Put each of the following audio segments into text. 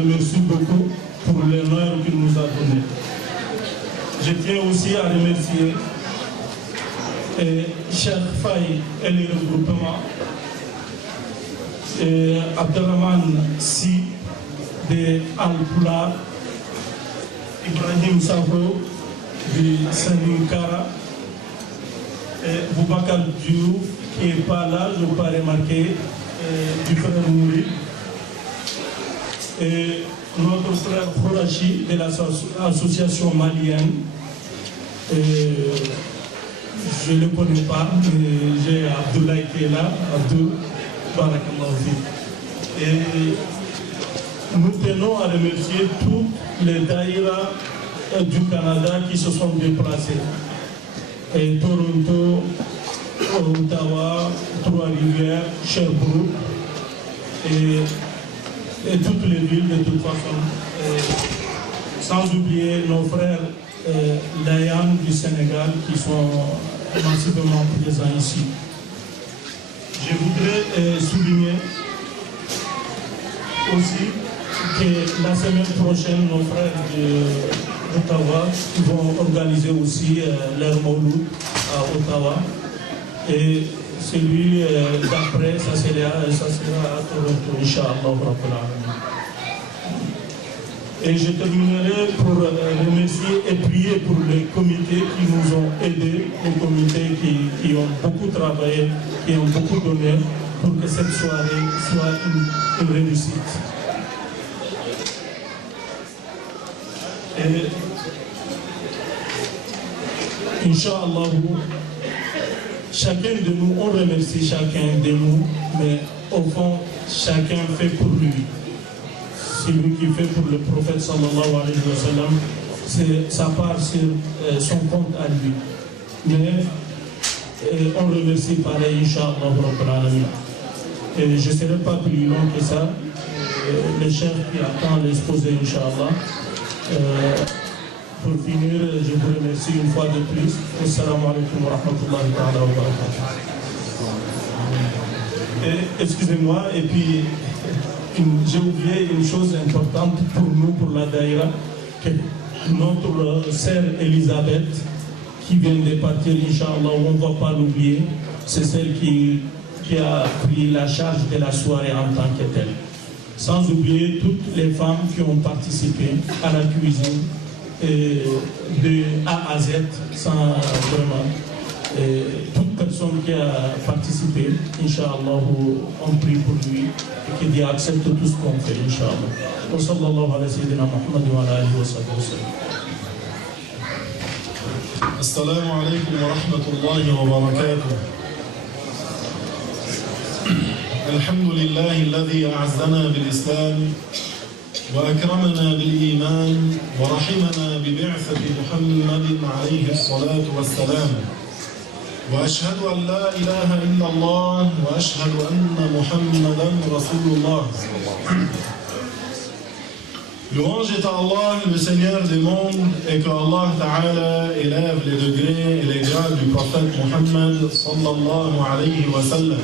remercie beaucoup pour l'honneur qu'il nous a donné. Je tiens aussi à remercier Cheikh Faye et le regroupement, Abdelrahman Si de Al-Poula, Ibrahim Savo de Saint-Ninkara, Boubacar Diouf qui n'est pas là, je n'ai pas remarqué, du frère Mouri, et notre frère Khourachi de l'association malienne. Je ne le connais pas, mais j'ai Abdoulaye qui est là, Abdou, Barakallahu fi. Et nous tenons à remercier tous les daïras du Canada qui se sont déplacés. Et Toronto, Ottawa, Trois-Rivières, Sherbrooke et toutes les villes de toute façon. Sans oublier nos frères Layan du Sénégal qui sont massivement présents ici. Je voudrais souligner aussi que la semaine prochaine, nos frères d'Ottawa vont organiser aussi leur Mouloud à Ottawa. Et celui d'après, ça sera à Toronto, Inch'Allah. Et je terminerai pour remercier et prier pour les comités qui nous ont aidés, les comités qui ont beaucoup travaillé, qui ont beaucoup donné pour que cette soirée soit une réussite. Et Inch'Allah, chacun de nous, on remercie chacun de nous, mais au fond, chacun fait pour lui. Celui qui fait pour le prophète sallallahu alayhi wa sallam, ça part sur son compte à lui. Mais on remercie pareil, Inch'Allah. Et je ne serai pas plus long que ça. Le chef qui attend l'exposé, Inch'Allah. Pour finir, je vous remercie une fois de plus. Assalamu alaikum wa rahmatullahi wa barakatuh. Excusez-moi, et puis j'ai oublié une chose importante pour nous, pour la Daïra, que notre sœur Elisabeth, qui vient de partir, Inch'Allah, on ne va pas l'oublier, c'est celle qui a pris la charge de la soirée en tant que telle. Sans oublier toutes les femmes qui ont participé à la cuisine, de A à Z, sans vraiment. Toute personne qui a participé, Inch'Allah, on prie pour lui et qu'il accepte tout ce qu'on fait, Inch'Allah. Wa sallallahu ala sayyidina Muhammad wa ala alihi wa sallam. Assalamu alaikum wa rahmatullahi wa barakatuh. Alhamdulillahi alladhi a'azzana bil-Islam وأكرمنا بالإيمان ورحمنا ببعثة محمد عليه الصلاة والسلام وأشهد أن لا إله إلا الله وأشهد أن محمدا رسول الله. Louange est à Allah, le Seigneur des mondes, et que Allah Ta'ala élève les degrés et les grades du prophète Muhammad sallallahu alayhi wa sallam.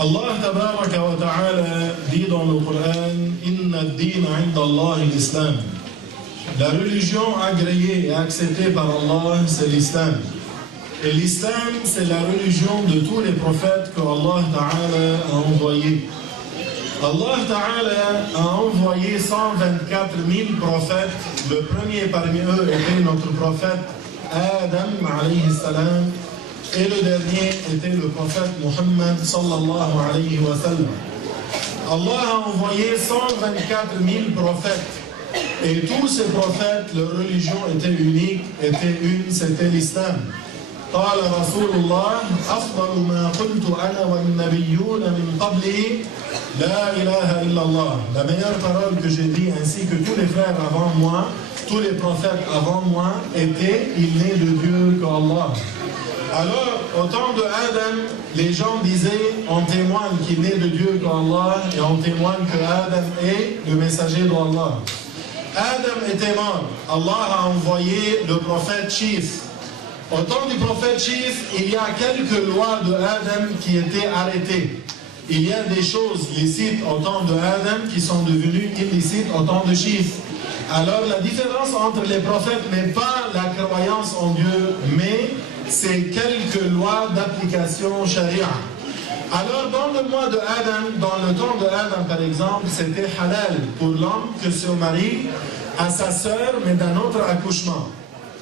Allah Tabaraka wa Ta'ala dit dans le Coran Inna ad-din 'inda Allah l'Islam. La religion agréée et acceptée par Allah, c'est l'Islam. Et l'Islam, c'est la religion de tous les prophètes que Allah Ta'ala a envoyés. Allah Ta'ala a envoyé 124 000 prophètes. Le premier parmi eux était notre prophète Adam alayhi salam. Et le dernier était le prophète Muhammad sallallahu alayhi wa sallam. Allah a envoyé 124 000 prophètes. Et tous ces prophètes, leur religion était unique, était une, c'était l'islam. قال رسول الله أفضل ما قلت أنا والنبيون من قبلي لا إله إلا الله. La meilleure parole que j'ai dit ainsi que tous les frères avant moi, tous les prophètes avant moi étaient, il n'est de Dieu qu'Allah. Alors, au temps de Adam, les gens disaient, on témoigne qu'il n'est de Dieu qu'Allah et on témoigne que Adam est le messager d'Allah. Adam était mort. Allah a envoyé le prophète Chif. Au temps du prophète Chif, il y a quelques lois de Adam qui étaient arrêtées. il y a des choses licites au temps de Adam qui sont devenues illicites au temps de Chif. Alors la différence entre les prophètes n'est pas la croyance en Dieu, mais c'est quelques lois d'application charia. Alors dans le mois de Adam, dans le temps de Adam par exemple, c'était halal pour l'homme que se marie à sa sœur, mais d'un autre accouchement.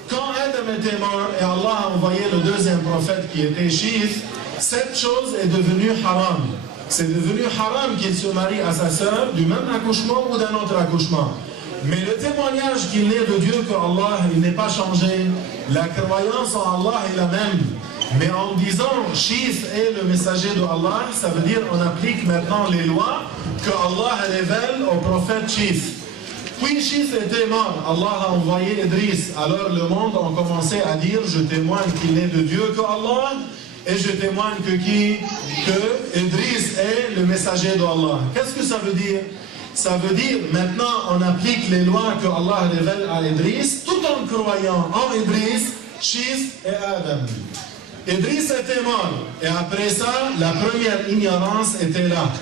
Quand Adam était mort et Allah a envoyé le deuxième prophète qui était Chif, cette chose est devenue haram. C'est devenu haram qu'il se marie à sa sœur du même accouchement ou d'un autre accouchement. Mais le témoignage qu'il n'est de Dieu que Allah, il n'est pas changé. La croyance en Allah est la même. Mais en disant Chif est le messager de Allah, ça veut dire on applique maintenant les lois que Allah révèle au prophète Chif. Puis Chif était mort, Allah a envoyé Idris. Alors le monde a commencé à dire je témoigne qu'il n'est de Dieu que Allah. Et je témoigne que Idris est le messager d'Allah. Qu'est-ce que ça veut dire? Ça veut dire maintenant on applique les lois que Allah révèle à Idris tout en croyant en Idris, Chif et Adam. Idris était mort et après ça la première ignorance était là.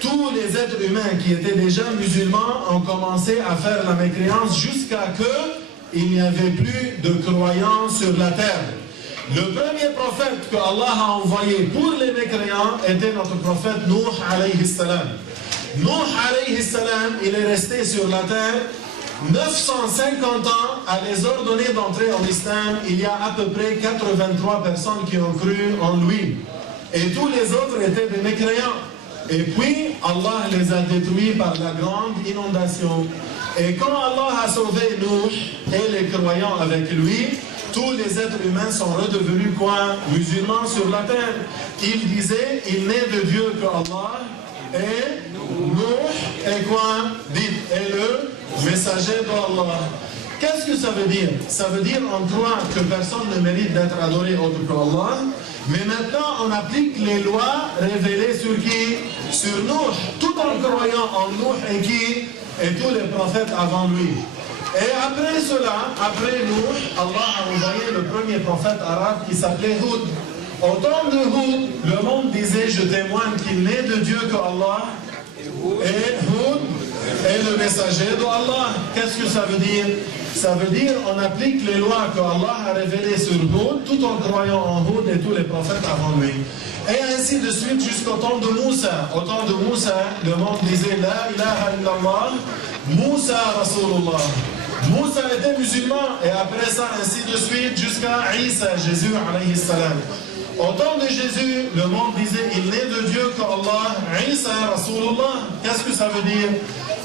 Tous les êtres humains qui étaient déjà musulmans ont commencé à faire la mécréance jusqu'à ce qu'il n'y avait plus de croyants sur la terre. Le premier prophète que Allah a envoyé pour les mécréants était notre prophète Nuh alayhi salam. Nuh alayhi salam, il est resté sur la terre 950 ans à les ordonner d'entrer en islam. Il y a à peu près 83 personnes qui ont cru en lui. Et tous les autres étaient des mécréants. Et puis Allah les a détruits par la grande inondation. Et quand Allah a sauvé Nuh et les croyants avec lui, tous les êtres humains sont redevenus quoi? Musulmans sur la terre. Il disait, il n'est de Dieu que Allah et Nuh est quoi? Dites, est le messager d'Allah. Qu'est-ce que ça veut dire? Ça veut dire en croit que personne ne mérite d'être adoré autre que Allah. Mais maintenant on applique les lois révélées sur qui? Sur Nuh. Tout en croyant en Nuh et qui? Et tous les prophètes avant lui. Et après cela, après Nuh, Allah a envoyé le premier prophète arabe qui s'appelait Hud. Au temps de Hud, le monde disait, je témoigne qu'il n'est de Dieu que Allah. Et Hud est le messager d'Allah. Qu'est-ce que ça veut dire? Ça veut dire on applique les lois que Allah a révélées sur Hud tout en croyant en Hud et tous les prophètes avant lui. Et ainsi de suite jusqu'au temps de Moussa. Au temps de Moussa, le monde disait La ilaha illallah, Moussa Rasulullah. Moussa était musulman et après ça, ainsi de suite jusqu'à Isa, Jésus alayhi salam. Au temps de Jésus, le monde disait il n'est de Dieu qu'Allah, Isa Rasulullah. Qu'est-ce que ça veut dire?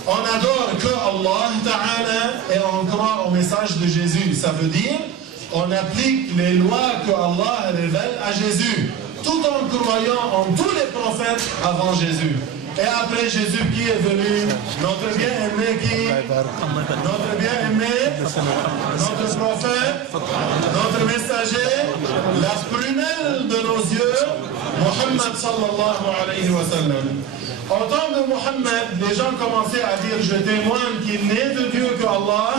On adore que Allah Ta'ala et on croit au message de Jésus. Ça veut dire on applique les lois que Allah révèle à Jésus, tout en croyant en tous les prophètes avant Jésus. Et après Jésus qui est venu, notre bien-aimé qui? Notre bien-aimé, notre prophète, notre messager, la prunelle de nos yeux, Muhammad sallallahu alayhi wa sallam. Au temps de Muhammad, les gens commençaient à dire je témoigne qu'il n'est de Dieu que Allah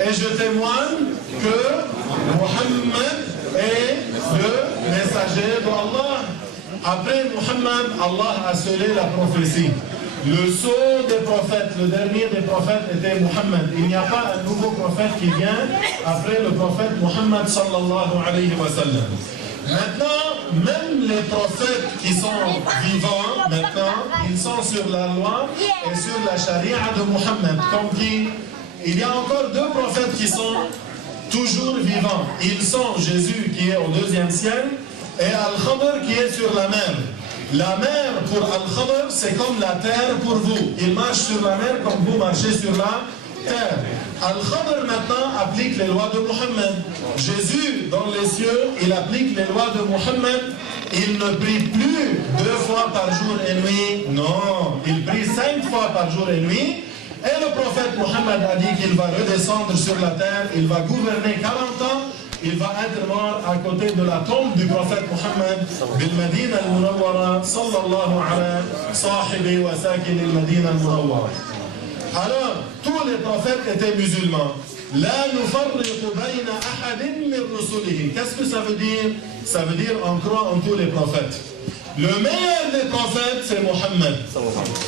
et je témoigne que Muhammad est le messager d'Allah. Après Muhammad, Allah a scellé la prophétie. Le sceau des prophètes, le dernier des prophètes était Muhammad. Il n'y a pas un nouveau prophète qui vient après le prophète Muhammad sallallahu alayhi wa sallam. Maintenant, même les prophètes qui sont vivants, maintenant, ils sont sur la loi et sur la charia de Muhammad. Comme qui, il y a encore deux prophètes qui sont toujours vivants. Ils sont Jésus qui est au 2e siècle et Al-Khabar qui est sur la mer. La mer pour Al-Khabar, c'est comme la terre pour vous. Il marche sur la mer comme vous marchez sur la terre. Al-Khabar maintenant applique les lois de Muhammad. Jésus, dans les cieux, il applique les lois de Muhammad. Il ne prie plus 2 fois par jour et nuit. Non, il prie 5 fois par jour et nuit. Et le prophète Muhammad a dit qu'il va redescendre sur la terre. Il va gouverner 40 ans. Il va être mort à côté de la tombe du prophète Muhammad bil Madina al-Munawwara sallallahu ala sahibi wa sakin al-Madina al-Munawwara. Alors, tous les prophètes étaient musulmans. La nufarriqu bayna ahadin min rusulihi. Qu'est-ce que ça veut dire? Ça veut dire on croit en tous les prophètes. Le meilleur des prophètes, c'est Mohammed.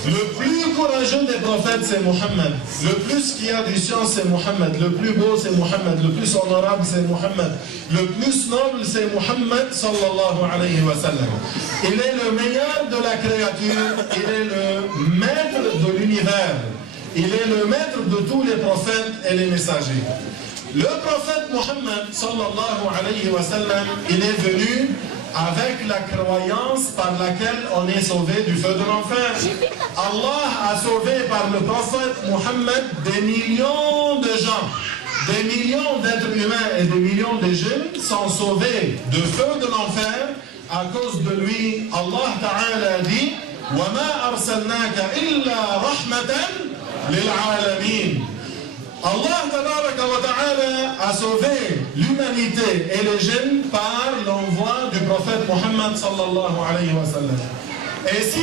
Le plus courageux des prophètes, c'est Mohammed. Le plus qui a du science, c'est Mohammed. Le plus beau, c'est Mohammed. Le plus honorable, c'est Mohammed. Le plus noble, c'est Mohammed sallallahu alayhi wa sallam. Il est le meilleur de la créature. Il est le maître de l'univers. Il est le maître de tous les prophètes et les messagers. Le prophète Mohammed sallallahu alayhi wa sallam, il est venu avec la croyance par laquelle on est sauvé du feu de l'enfer. Allah a sauvé par le prophète Mohammed des millions de gens. Des millions d'êtres humains et des millions de djinns sont sauvés du feu de l'enfer à cause de lui. Allah Ta'ala dit وَمَا أَرْسَلْنَاكَ إِلَّا رَحْمَةً لِلْعَالَمِينَ. Allah Ta'ala a sauvé l'humanité et les djinns par l'envoi du prophète Mohammed sallallahu alayhi wa sallam. Et si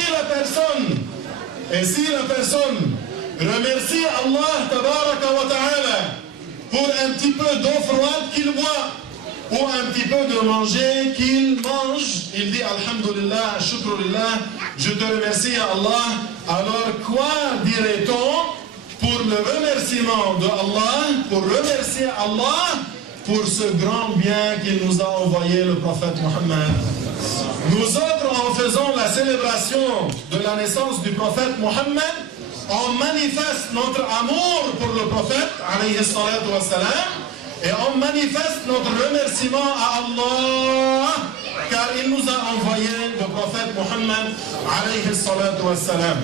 la personne remercie Allah Ta'ala pour un petit peu d'eau froide qu'il boit ou un petit peu de manger qu'il mange, il dit Alhamdulillah, Shukrulillah, je te remercie Allah. Alors quoi dirait-on pour le remerciement de Allah, pour remercier Allah pour ce grand bien qu'il nous a envoyé le prophète Mohammed. Nous autres, en faisant la célébration de la naissance du prophète Mohammed, on manifeste notre amour pour le prophète, alayhi salatu wassalam, et on manifeste notre remerciement à Allah, car il nous a envoyé le prophète Mohammed, alayhi salatu wassalam.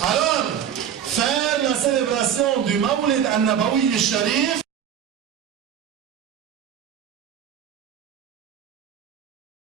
Alors, faire la célébration du Mawlid al-Nabawi al-Sharif